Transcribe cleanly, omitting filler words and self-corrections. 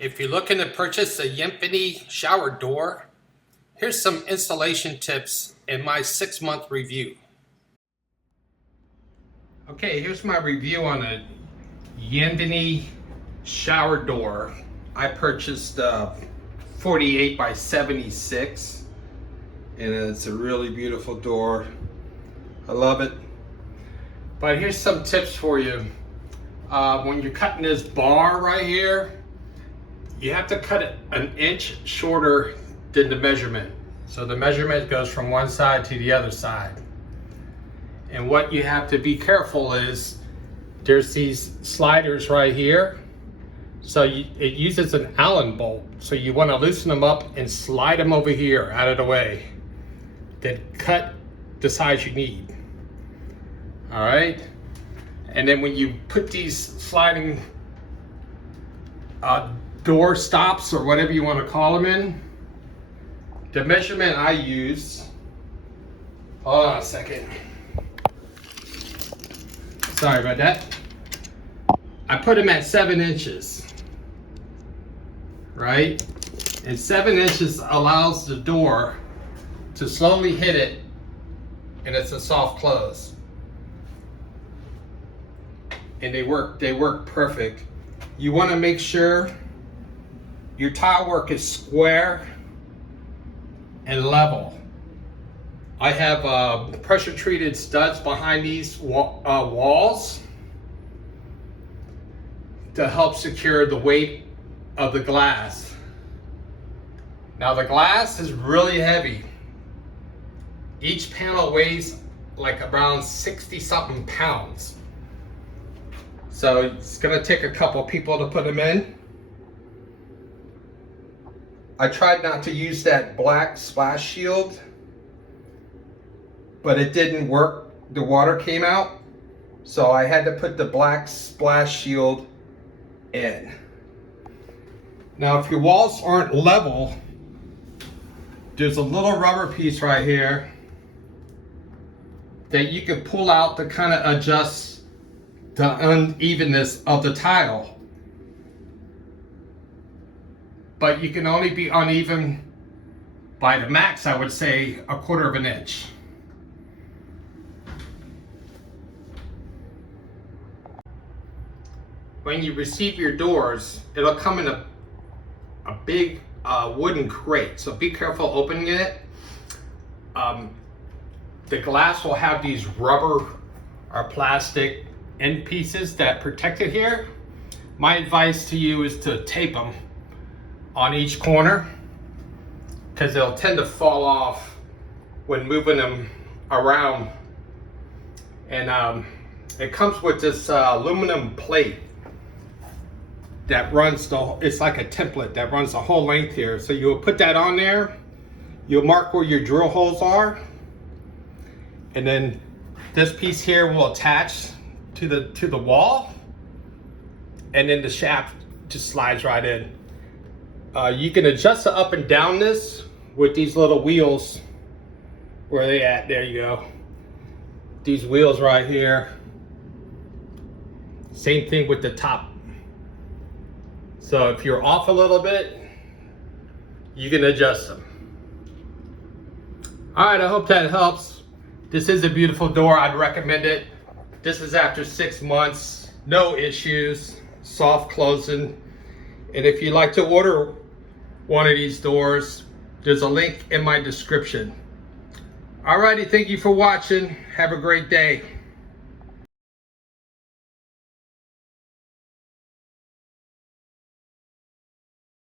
If you're looking to purchase a YIVNANI shower door, here's some installation tips in my 6-month review. Okay, here's my review on a YIVNANI shower door. I purchased 48 by 76 and it's a really beautiful door. I love it. But here's some tips for you. When you're cutting this bar right here, you have to cut it an inch shorter than the measurement. So the measurement goes from one side to the other side. And what you have to be careful is there's these sliders right here. So it uses an Allen bolt. So you want to loosen them up and slide them over here out of the way. Then cut the size you need. All right. And then when you put these sliding door stops or whatever you want to call them in, the measurement I use, hold on a second. Sorry about that. I put them at 7 inches, right? And 7 inches allows the door to slowly hit it and it's a soft close. And they work perfect. You want to make sure your tile work is square and level. I have pressure treated studs behind these walls to help secure the weight of the glass. Now the glass is really heavy. Each panel weighs like around 60 something pounds. So it's gonna take a couple people to put them in. I tried not to use that black splash shield, but it didn't work. The water came out, so I had to put the black splash shield in. Now, if your walls aren't level, there's a little rubber piece right here that you can pull out to kind of adjust the unevenness of the tile. But you can only be uneven by the max, I would say, 1/4 of an inch. When you receive your doors, it'll come in a big wooden crate, so be careful opening it. The glass will have these rubber or plastic end pieces that protect it here. My advice to you is to tape them on each corner because they'll tend to fall off when moving them around. And it comes with this aluminum plate that runs it's like a template that runs the whole length here. So you'll put that on there, you'll mark where your drill holes are, and then this piece here will attach to the wall, and then the shaft just slides right in. You can adjust the up and down this with these little wheels. Where are they at? There you go. These wheels right here. Same thing with the top. So if you're off a little bit, you can adjust them. All right, I hope that helps. This is a beautiful door. I'd recommend it. This is after 6 months, no issues, soft closing. And if you'd like to order one of these doors, there's a link in my description. Alrighty, thank you for watching. Have a great day.